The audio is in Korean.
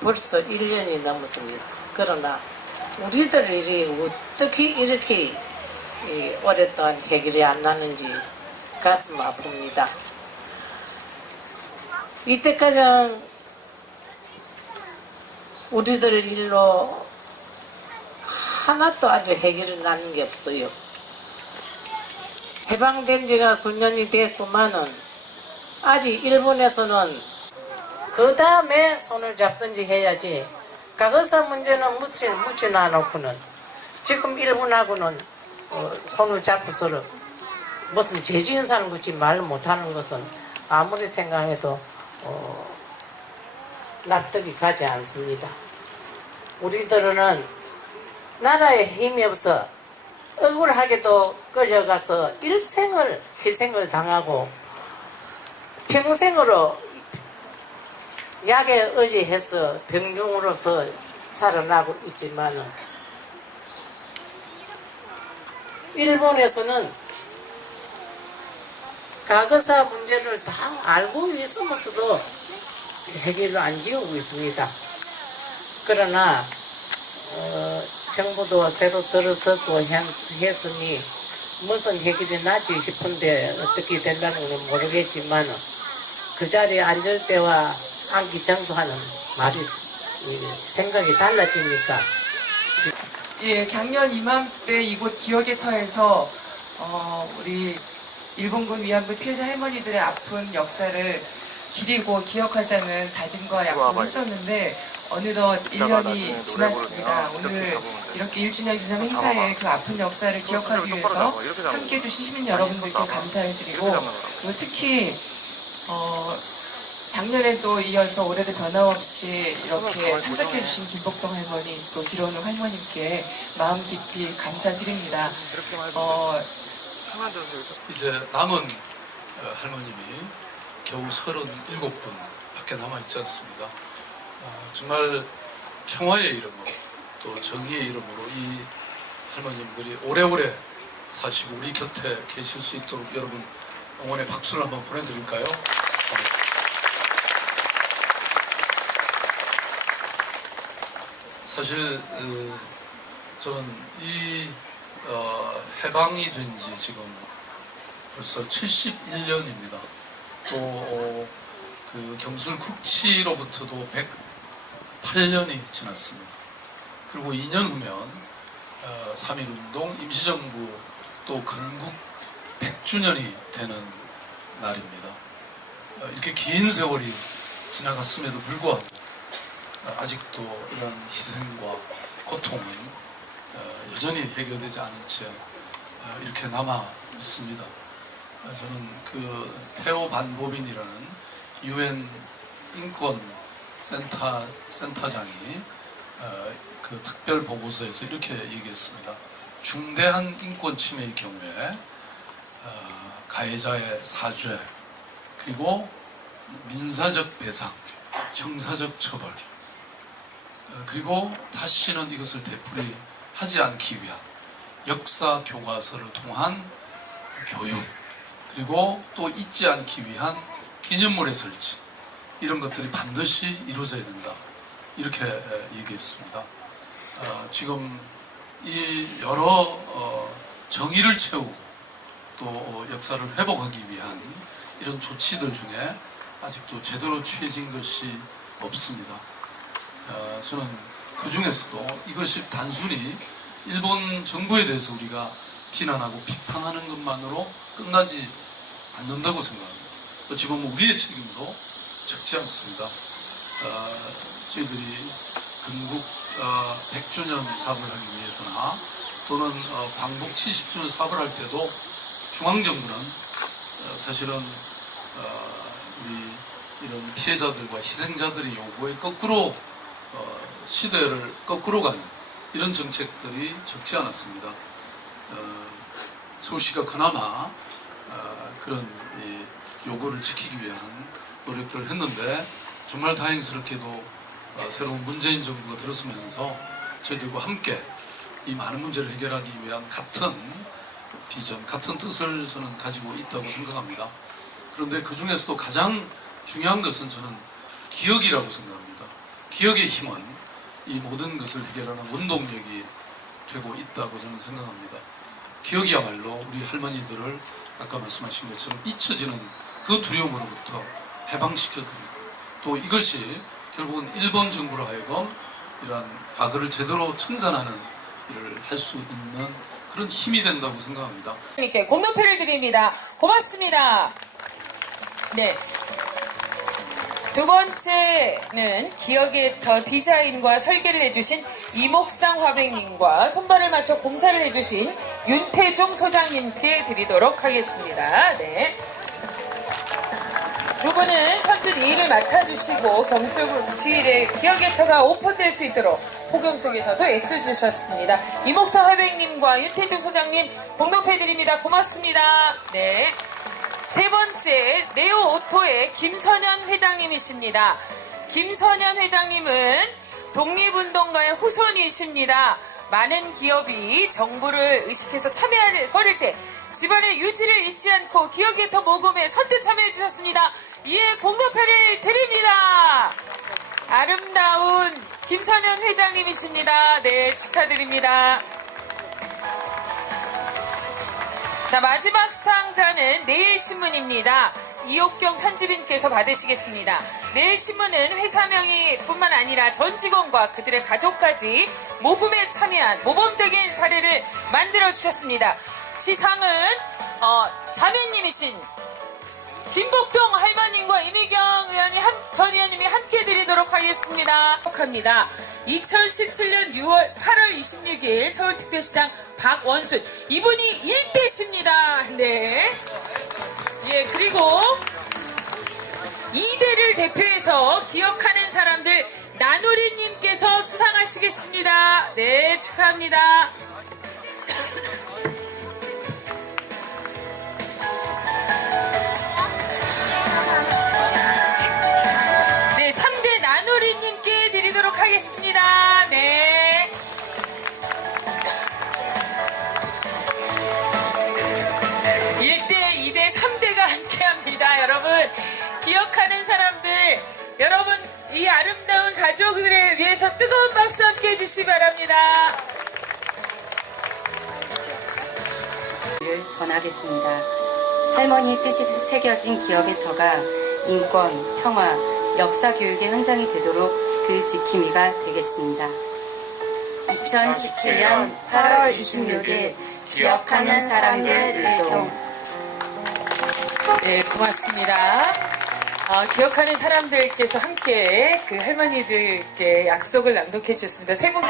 벌써 1년이 넘었습니다. 그러나 우리들이 어떻게 이렇게 이 오랫동안 해결이 안 나는지 가슴 아픕니다. 이때까지 우리들 일로 하나도 아주 해결이 나는 게 없어요. 해방된 지가 수년이 됐구만은 아직 일본에서는 그 다음에 손을 잡든지 해야지 과거사 문제는 묻지, 묻지 놔놓고는 지금 일본하고는 어, 손을 잡고서 무슨 죄지은 사는 것이 말 못하는 것은 아무리 생각해도 어, 납득이 가지 않습니다. 우리들은 나라에 힘이 없어 억울하게도 끌려가서 일생을 희생을 당하고 평생으로 약에 의지해서 병중으로서 살아나고 있지만은 일본에서는 과거사 문제를 다 알고 있으면서도 해결을 안 지우고 있습니다. 그러나 어, 정부도 새로 들어서고 했- 했으니 무슨 해결이 나지 싶은데 어떻게 된다는 건 모르겠지만 그 자리에 앉을 때와 앉기 정도하는 말이 이, 생각이 달라지니까. 예, 작년 이맘때 이곳 기억의 터에서 어, 우리 일본군 위안부 피해자 할머니들의 아픈 역사를 기리고 기억하자는 다짐과 약속을 했었는데 어느덧 1년이 지났습니다. 오늘 이렇게 1주년 기념 행사에 그 아픈 역사를 기억하기 위해서 함께 해주신 시민 여러분들께 감사를 드리고 그리고 특히 어, 작년에도 이어서 올해도 변함없이 이렇게 참석해 주신 김복동 할머니 또 기로는 할머님께 마음 깊이 감사드립니다. 어, 이제 남은 어, 할머님이 겨우 37분 밖에 남아 있지 않습니다. 어, 정말 평화의 이름으로 또 정의의 이름으로 이 할머님들이 오래오래 사시고 우리 곁에 계실 수 있도록 여러분 응원의 박수를 한번 보내드릴까요? 사실 어, 저는 이 어, 해방이 된 지 지금 벌써 71년입니다. 또그 경술 국치로부터도 108년이 지났습니다. 그리고 2년 후면 어, 3.1운동 임시정부 또 건국 100주년이 되는 날입니다. 어, 이렇게 긴 세월이 지나갔음에도 불구하고 어, 아직도 이런 희생과 고통은 어, 여전히 해결되지 않은 채 어, 이렇게 남아 있습니다. 어, 저는 그 테오 반보빈이라는 유엔 인권 센터 센터장이 어, 그 특별 보고서에서 이렇게 얘기했습니다. 중대한 인권 침해의 경우에 어, 가해자의 사죄 그리고 민사적 배상, 형사적 처벌 어, 그리고 다시는 이것을 되풀이하지 않기 위한 역사 교과서를 통한 교육 그리고 또 잊지 않기 위한 기념물의 설치 이런 것들이 반드시 이루어져야 된다 이렇게 에, 얘기했습니다. 어, 지금 이 여러 어, 정의를 채우고 또 어, 역사를 회복하기 위한 이런 조치들 중에 아직도 제대로 취해진 것이 없습니다. 어, 저는 그 중에서도 이것이 단순히 일본 정부에 대해서 우리가 비난하고 비판하는 것만으로 끝나지 않는다고 생각합니다. 어찌 보면 우리의 책임도 적지 않습니다. 어, 저희들이 건국 어, 100주년 사업을 하기 위해서나 또는 어, 광복 70주년 사업을 할 때도 중앙정부는 어, 사실은 어, 우리 이런 피해자들과 희생자들의 요구에 거꾸로 어, 시대를 거꾸로 가는 이런 정책들이 적지 않았습니다. 어, 서울시가 그나마 어, 그런 이 요구를 지키기 위한 노력들을 했는데 정말 다행스럽게도 어, 새로운 문재인 정부가 들어서면서 저희들과 함께 이 많은 문제를 해결하기 위한 같은 비전, 같은 뜻을 저는 가지고 있다고 생각합니다. 그런데 그 중에서도 가장 중요한 것은 저는 기억이라고 생각합니다. 기억의 힘은 이 모든 것을 해결하는 원동력이 되고 있다고 저는 생각합니다. 기억이야말로 우리 할머니들을 아까 말씀하신 것처럼 잊혀지는 그 두려움으로부터 해방시켜드리고 또 이것이 결국은 일본 정부로 하여금 이러한 과거를 제대로 청산하는 일을 할 수 있는 그런 힘이 된다고 생각합니다. 이렇게 공동표를 드립니다. 고맙습니다. 네. 두 번째는 기억의 더 디자인과 설계를 해주신 이목상 화백님과 손발을 맞춰 공사를 해주신 윤태중 소장님께 드리도록 하겠습니다. 네. 두 분은 선뜻 이 일을 맡아주시고 경술지일의 기억의 터가 오픈될 수 있도록 폭염 속에서도 애써주셨습니다. 이목상 화백님과 윤태중 소장님 공동패드립니다. 고맙습니다. 네. 세 번째 네오 오토의 김선현 회장님이십니다. 김선현 회장님은 독립운동가의 후손이십니다. 많은 기업이 정부를 의식해서 참여를 거릴 때 집안의 유지를 잊지 않고 기억의 터 모금에 선뜻 참여해 주셨습니다. 이에 공동표를 드립니다. 아름다운 김선현 회장님이십니다. 네, 축하드립니다. 자, 마지막 수상자는 내일신문입니다. 이옥경 편집인께서 받으시겠습니다. 내일신문은 회사명이 뿐만 아니라 전 직원과 그들의 가족까지 모금에 참여한 모범적인 사례를 만들어 주셨습니다. 시상은 어, 자매님이신 김복동 할머님과 이미경 의원이 한, 전 의원님이 함께 드리도록 하겠습니다. 합니다. 2017년 6월 8월 26일 서울특별시장 박원순 이분이 일대십니다. 네. 예 그리고 이대를 대표해서 기억하는 사람들 나누리님께서 수상하시겠습니다. 네 축하합니다. 대삼대가 함께 합니다. 여러분, 기억하는 사람들, 여러분, 이 아름다운 가족들을 위해서 뜨거운 박수 함께 해주시기 바랍니다. 를 전하겠습니다. 할머니 뜻이 새겨진 기억의 터가 인권, 평화, 역사 교육의 현장이 되도록 그 지킴이가 되겠습니다. 2017년 8월 26일 기억하는 사람들 일동 네, 고맙습니다. 어, 기억하는 사람들께서 함께 그 할머니들께 약속을 낭독해 주셨습니다. 세 분.